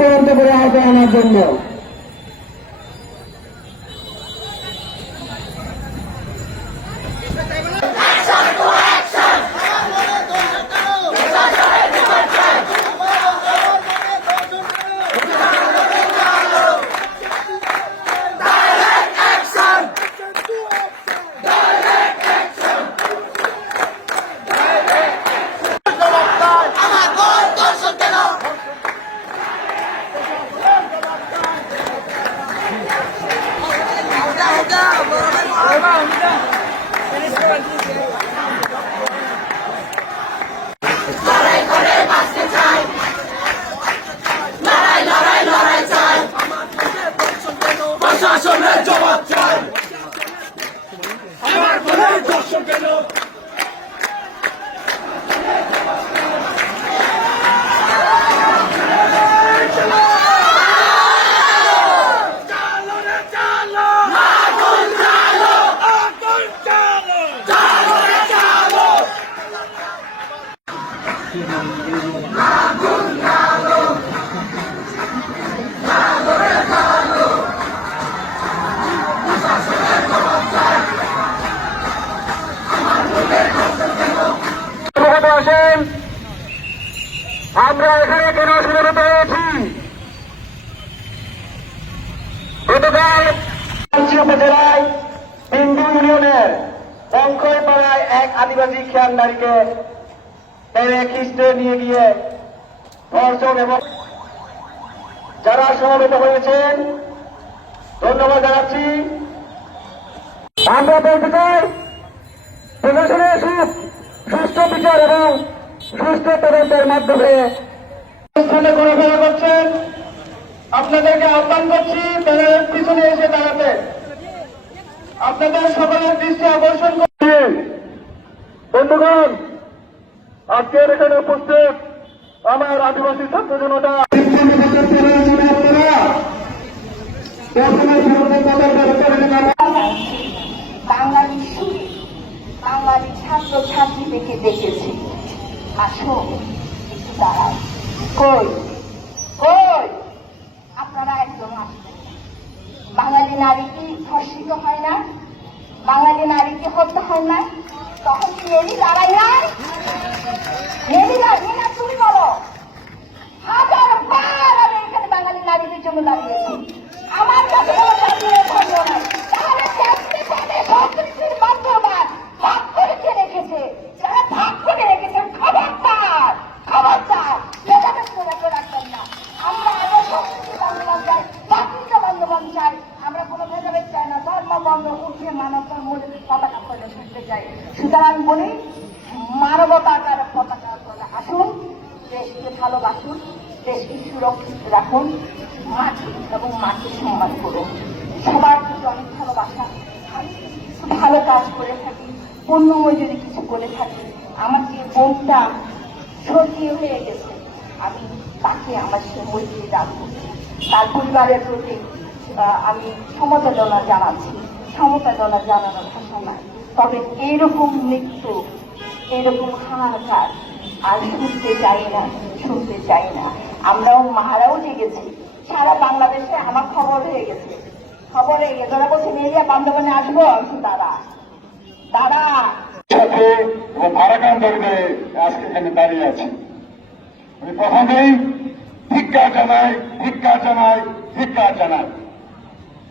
চূড়ান্ত করে আওতায় আনার জন্য। প্রশাসনের জবাব চাই। আমার মনে দর্শক কেন? ইউনিয়নের বঙ্কইপাড়ায় এক আদিবাসী খেয়াল নারীকে টেনে খ্রিস্টে নিয়ে গিয়ে ধর্ষণ এবং যারা সমবেত হয়েছেন, ধন্যবাদ জানাচ্ছি। আমরা বলতে চাই প্রশাসনের সু- সুষ্ঠু বিচার এবং সুষ্ঠু তদন্তের মাধ্যমে স্থানে ঘোরাফেরা করছেন। আপনাদেরকে আহ্বান করছি তাদের পিছনে এসে দাঁড়াতে। আপনাদের সকলের দৃষ্টি আকর্ষণ করছি বন্ধুগণ আজকের এখানে উপস্থিত আমার আদিবাসী ছাত্র জনতা। বাঙালি সুরে বাঙালি ছাত্র ছাত্রীদেরকে দেখেছি। আসো একটু দাঁড়াও। কই? কই? আপনারা একদম আসবেন। বাঙালি নারী কি ধর্ষিত হয় না? বাঙালি নারী কি হত্যা হয় না তখন কি এলি দাঁড়াই না এলি না না তুমি বলো হাজার বার আমি এখানে বাঙালি নারীদের জন্য দাঁড়িয়েছি আমার কাছে কোনো জাতীয় ধর্ম নাই তাহলে কেমনে করে সংস্কৃতির বাধ্যবান ভাগ করে কে রেখেছে যারা ভাগ করে রেখেছেন খবরদার খবরদার ভেদাভেদ করে কেউ রাখবেন না আমরা আরও সংস্কৃতি বান্ধবান চাই জাতীয় বান্ধবান চাই আমরা কোনো ভেদাভেদ চাই না ধর্ম বন্ধ উঠিয়ে মানবতার মূলে পতাকা করে ছুটতে চাই সুতরাং বলি মানবতা আকারে পতাকা করে আসুন দেশকে ভালোবাসুন দেশকে সুরক্ষিত রাখুন। মাটি এবং মাটির সম্মান করুন। সবার প্রতি অনেক ভালোবাসা। ভালো কাজ করে থাকি অন্যময় যদি কিছু করে থাকি, আমার যে বোনটা স্বর্গীয় হয়ে গেছে, আমি তাকে আমার সে মৈত্রী রাখব তার পরিবারের প্রতি আমি সমবেদনা জানাচ্ছি। সমবেদনা জানানোর ভাষা নাই তবে এইরকম মৃত্যু, এরকম হাহাকার আর শুনতে চাই না। শুনতে চাই না। আমরাও মারাও জেগেছি। সারা বাংলাদেশে আমার খবর হয়ে গেছে। খবর হয়ে গেছে। ওরা বলছে, মেরিয়া বান্ধবনে আসব? আমি দাদা দাদা সাথে ও ভারাকান ধরে আজকে এখানে দাঁড়িয়ে আছি। আমি প্রথমেই ভিক্ষা জানাই ভিক্ষা জানাই ভিক্ষা জানাই।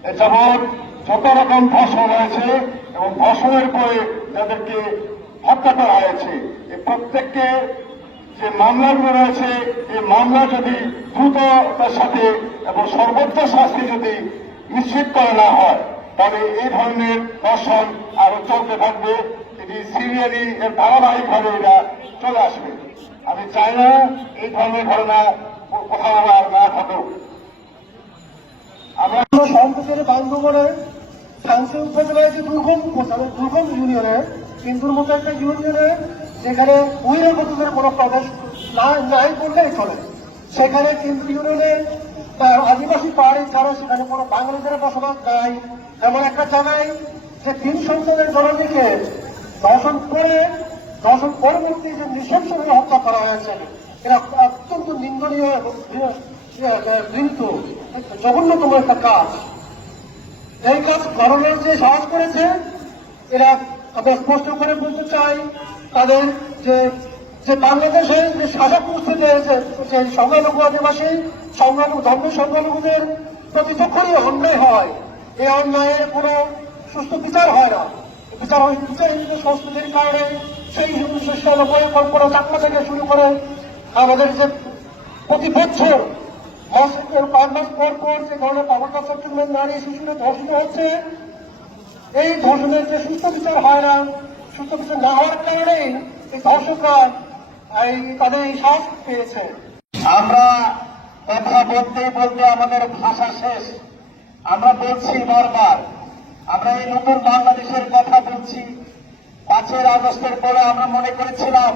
এ যাবৎ যত রকম ধর্ষণ হয়েছে এবং ধর্ষণের পরে যাদেরকে হত্যা করা হয়েছে, এ প্রত্যেককে যে মামলাগুলো রয়েছে এই মামলা যদি দ্রুততার সাথে এবং সর্বোচ্চ শাস্তি যদি নিশ্চিত করা না হয়, তবে এই ধরনের দর্শন আরও চলতে থাকবে। এটি সিরিয়ালি এর ধারাবাহিকভাবে এটা চলে আসবে। আমি চাই না এই ধরনের ঘটনা কোথাও আর না থাকুক আমরা সম্প্রচারে বান্ধবনে সাংসদ উপজেলায় যে দুর্গম দুর্গম ইউনিয়নে হিন্দুর মতো একটা ইউনিয়নে যেখানে বহিরাগতদের কোনো প্রবেশ না, নাই বললেই চলে। সেখানে কিন্তু ইউনিয়নে আদিবাসী পাহাড়ি যারা সেখানে কোনো বাঙালিদের বসবাস নাই? এমন একটা জায়গায় যে তিন সন্তানের জননীকে দর্শন করে দর্শন পরবর্তী যে নৃশংসভাবে হত্যা করা হয়েছে এটা অত্যন্ত নিন্দনীয় এবং কিন্তু জঘন্যতম একটা কাজ। এই কাজ গভর্নর যে সাহস করেছে, এরা আমরা স্পষ্ট করে বলতে চাই তাদের যে যে বাংলাদেশে যে শাসক উপস্থিত হয়েছে সেই সংখ্যালঘু আদিবাসী সংখ্যালঘু ধর্ম সংখ্যালঘুদের প্রতি যখনই অন্যায় হয় এই অন্যায়ের কোনো সুস্থ বিচার হয় না। বিচার হয় বিচারহীন সংস্কৃতির কারণে সেই হিন্দু উনিশশো ছিয়ানব্বই কল্পনা চাকমা থেকে শুরু করে আমাদের যে প্রতি বছর মাসের পাঁচ মাস পর পর যে ধরনের পাবনা চট্টগ্রামের নারী শিশুরা ধর্ষিত হচ্ছে, এই ধর্ষণের যে সুস্থ বিচার হয় না সুস্থ বিচার না হওয়ার কারণেই এই ধর্ষকরা এই তাদের এই সাহস পেয়েছে আমরা কথা বলতে বলতে আমাদের ভাষা শেষ। আমরা বলছি বারবার। আমরা এই নতুন বাংলাদেশের কথা বলছি। পাঁচের আগস্টের পরে আমরা মনে করেছিলাম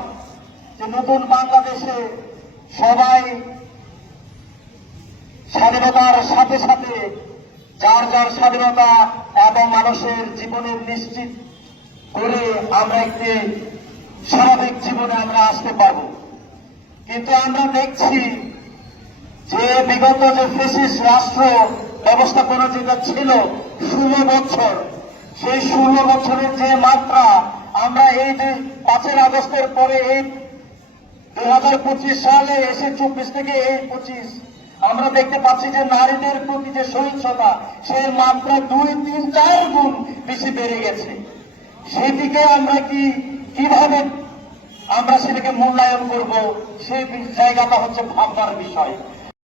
যে নতুন বাংলাদেশে সবাই স্বাধীনতার সাথে সাথে যার যার স্বাধীনতা এবং মানুষের জীবনের নিশ্চিত করে আমরা একটি স্বাভাবিক জীবনে আমরা আসতে পারব। কিন্তু আমরা দেখছি যে বিগত যে ফেসিস রাষ্ট্র ব্যবস্থাপনা যেটা ছিল ষোলো বছর, সেই ষোলো বছরের যে মাত্রা আমরা এই যে পাঁচের আগস্টের পরে এই দুই হাজার পঁচিশ সালে এসে চব্বিশ থেকে এই পঁচিশ, আমরা দেখতে পাচ্ছি যে নারীদের প্রতি যে সহিংসতা, সেই মাত্রা দুই, তিন, চার গুণ বেশি বেড়ে গেছে। সেদিকে আমরা কি কীভাবে আমরা সেটাকে মূল্যায়ন করব সেই জায়গাটা হচ্ছে ভাবনার বিষয়।